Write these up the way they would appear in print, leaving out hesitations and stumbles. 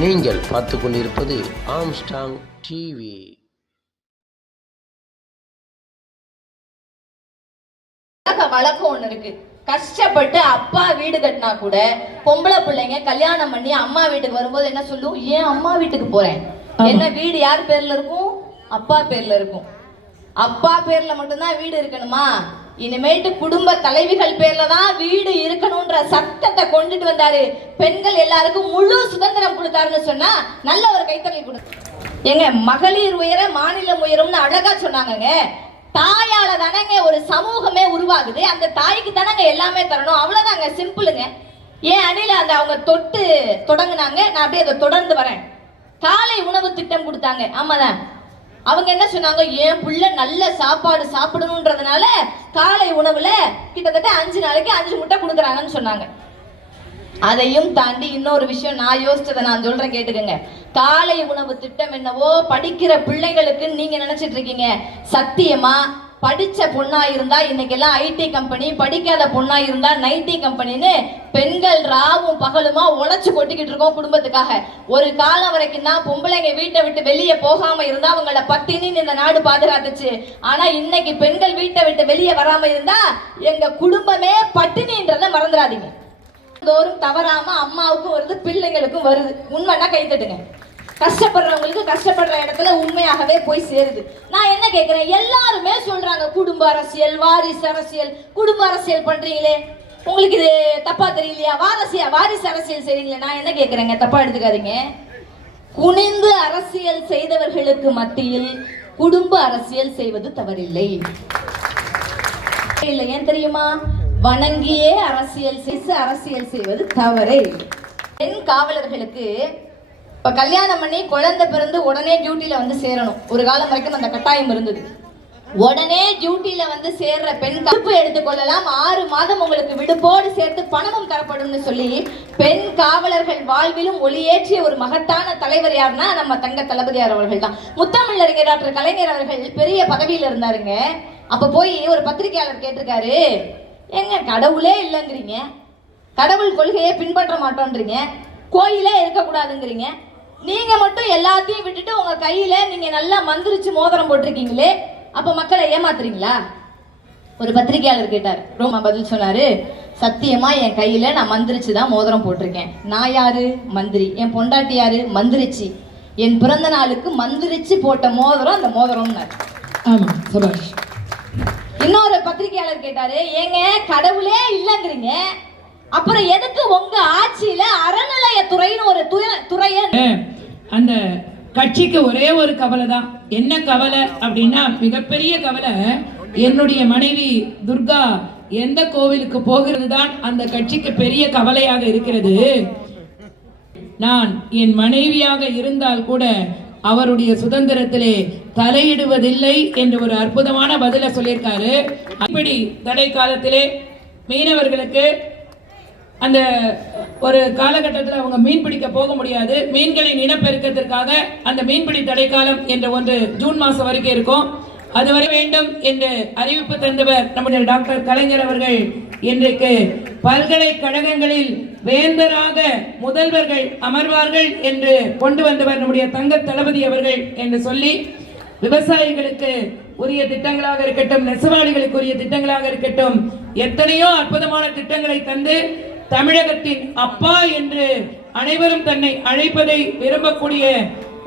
நீங்கள் பார்த்து கொண்டிருப்பது ஆம்ஸ்டாங் டிவி. வழக்கம் ஒண்ணு இருக்கு. கஷ்டப்பட்டு அப்பா வீடு கட்டினா கூட பொம்பளை பிள்ளைங்க கல்யாணம் பண்ணி அம்மா வீட்டுக்கு வரும்போது என்ன சொல்லும், ஏன் அம்மா வீட்டுக்கு போறேன், என்ன வீடு யார் பேர்ல இருக்கும், அப்பா பேர்ல இருக்கும். அப்பா பேர்ல மட்டும்தான் வீடு இருக்கணுமா, இனிமேட்டு குடும்ப தலைவிகள் பேர்ல தான் வீடு இருக்கணும்ன்ற சட்டத்தை கொண்டுட்டு வந்தாரு. பெண்கள் எல்லாருக்கும் முழு சுதந்திரம் கொடுத்தாருன்னு சொன்னா நல்ல ஒரு கைத்தறி கொடு. எங்க மகளிர் உயர மாநிலம் உயரும்னு அழகா சொன்னாங்க. தாயால தானங்க ஒரு சமூகமே உருவாகுது, அந்த தாய்க்கு தானங்க எல்லாமே தரணும், அவ்வளவுதாங்க, சிம்பிளுங்க. ஏன் அணில அந்த அவங்க தொட்டு தொடங்குனாங்க, நான் அப்படியே அதை தொடர்ந்து வரேன். காலை உணவு திட்டம் கொடுத்தாங்க, ஆமாதான். அவங்க என்ன சொன்னாங்க, என் புள்ள நல்ல சாப்பாடு சாப்பிடணும்ன்றதுனால காலை உணவுல கிட்டத்தட்ட 5 நாளைக்கு 5 முட்டை கொடுக்குறாங்கன்னு சொன்னாங்க. அதையும் தாண்டி இன்னொரு விஷயம் நான் யோசிச்சதை நான் சொல்றேன், கேட்டுக்கங்க. காலை உணவு திட்டம் என்னவோ படிக்கிற பிள்ளைங்களுக்கு நீங்க நினைச்சிட்டு இருக்கீங்க. சத்தியமா படிச்ச பொண்ணா இருந்தா இன்னைக்கு எல்லாம் ஐடி கம்பெனி, படிக்காத பொண்ணா இருந்தா நைட்டி கம்பெனின்னு பெண்கள் ராவும் பகலுமா உழைச்சு கொட்டிக்கிட்டு இருக்கோம் குடும்பத்துக்காக. ஒரு காலம் வரைக்கும் தான் பொம்பளைங்க வீட்டை விட்டு வெளியே போகாம இருந்தா அவங்கள பட்டினின்னு இந்த நாடு பாதுகாத்துச்சு. ஆனா இன்னைக்கு பெண்கள் வீட்டை விட்டு வெளியே வராம இருந்தா எங்க குடும்பமே பட்டினின்றத மறந்துடாதீங்க. தோறும் தவறாம அம்மாவுக்கும் வருது, பிள்ளைங்களுக்கும் வருது. உண்மைன்னா கைத்தட்டுங்க. கஷ்டப்படுறவங்களுக்கு கஷ்டப்படுற இடத்துல உண்மையாகவே போய் சேருது. நான் என்ன கேட்கிறேன், எல்லாருமே சொல்றாங்க குடும்ப அரசியல், வாரிசு அரசியல். குடும்ப அரசியல் பண்றீங்களே, உங்களுக்கு இது தப்பா தெரியலையா? வாரிசு அரசியல் செய்றீங்களே. நான் என்ன கேட்கிறேங்க, தப்பா எடுத்துக்காதீங்க. குனிந்து அரசியல் செய்தவர்களுக்கு மத்தியில் குடும்ப அரசியல் செய்வது தவறில்லை. இல்லை, ஏன் தெரியுமா? வணங்கியே அரசியல் செய்வது தவறே. பெண் காவலர்களுக்கு இப்ப கல்யாணம் பண்ணி குழந்தை பிறந்து உடனே டியூட்டில வந்து சேரணும். ஒரு காலம் வரைக்கும் அந்த கட்டாயம் இருந்தது. உடனே டியூட்டில வந்து சேர்ற பெண் கப்பு எடுத்துக்கொள்ளலாம், 6 மாதம் உங்களுக்கு விடுப்போடு சேர்த்து பணமும் தரப்படும் சொல்லி பெண் காவலர்கள் வாழ்விலும் ஒளியேற்றிய ஒரு மகத்தான தலைவர் யாருன்னா நம்ம தங்க தளபதியார் அவர்கள் தான். முத்தமிழறிஞர் டாக்டர் கலைஞர் அவர்கள் பெரிய பதவியில இருந்தாருங்க. அப்ப போய் ஒரு பத்திரிகையாளர் கேட்டிருக்காரு, எங்க கடவுளே இல்லைங்கிறீங்க, கடவுள் கொள்கையை பின்பற்ற மாட்டோன்றீங்க, கோயிலே இருக்கக்கூடாதுங்கிறீங்க, நீங்க மட்டும் எல்லாத்தையும் விட்டுட்டு உங்க கையில நீங்க நல்லா மந்திரிச்சு மோதிரம் போட்டிருக்கீங்களே, அப்ப மக்களை ஏமாத்துறீங்களா? ஒரு பத்திரிகையாளர் கேட்டார். ரோமா பதில் சொன்னாரு, சத்தியமா என் கையில நான் மந்திரிச்சு தான் மோதிரம் போட்டிருக்கேன். நான் யாரு? மந்திரி. என் பொண்டாட்டி யாரு? மந்திரிச்சு. என் பிறந்த நாளுக்கு மந்திரிச்சு போட்ட மோதிரம் அந்த மோதிரம்னாரு. ஆமா, சுபாஷ். இன்னொரு பத்திரிகையாளர் கேட்டாரு, ஏங்க கடவுளே இல்லைங்கிறீங்க, அப்புறம் எதுக்கு உங்க ஆட்சியில அறநிலையத்துறைன்னு ஒரு துறைய? அந்த கட்சிக்கு ஒரே ஒரு கவலை தான். என்ன கவலை அப்படின்னா, மிகப்பெரிய கவலை, என்னுடைய மனைவி துர்கா எந்த கோவிலுக்கு போகிறது தான் அந்த கட்சிக்கு பெரிய கவலையாக இருக்கிறது. நான் என் மனைவியாக இருந்தால் கூட அவருடைய சுதந்திரத்திலே தலையிடுவதில்லை என்று ஒரு அற்புதமான பதிலை சொல்லியிருக்காரு. அப்படி தடை காலத்திலே மீனவர்களுக்கு அந்த ஒரு காலகட்டத்தில் அவங்க மீன் பிடிக்க போக முடியாது. மீன்களின் இனப்பெருக்கத்திற்காக அந்த மீன்பிடி தடைக்காலம் என்ற ஒன்று ஜூன் மாதம் வரைக்கும் இருக்கும். அது வரை வேண்டும் என்று அறிவிப்பு தந்தவர் நம்முடைய டாக்டர் கலைஞர் அவர்கள். இன்றைக்கு பல்கலைக்கழகங்களில் வேந்தராக முதல்வர்கள் அமர்வார்கள் என்று கொண்டு வந்தவர் நம்முடைய தங்க தளபதி அவர்கள் என்று சொல்லி, விவசாயிகளுக்கு உரிய திட்டங்களாக இருக்கட்டும், நெசவாளிகளுக்கு உரிய திட்டங்களாக இருக்கட்டும், எத்தனையோ அற்புதமான திட்டங்களை தந்து தமிழகத்தின் அப்பா என்று அனைவரும் தன்னை அழைப்பதை விரும்பக்கூடிய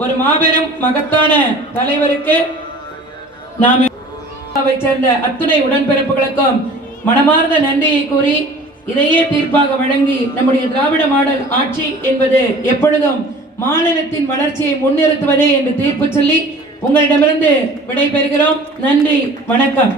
ஒரு மாபெரும் மகத்தான தலைவருக்கு நாம் சேர்ந்த அத்துணை உடன்பிறப்புகளுக்கும் மனமார்ந்த நன்றியை கூறி, இதையே தீர்ப்பாக வழங்கி நம்முடைய திராவிட மாடல் ஆட்சி என்பது எப்பொழுதும் மாநிலத்தின் வளர்ச்சியை முன்னிறுத்துவதே என்று தீர்ப்பு சொல்லி உங்களிடமிருந்து விடைபெறுகிறோம். நன்றி, வணக்கம்.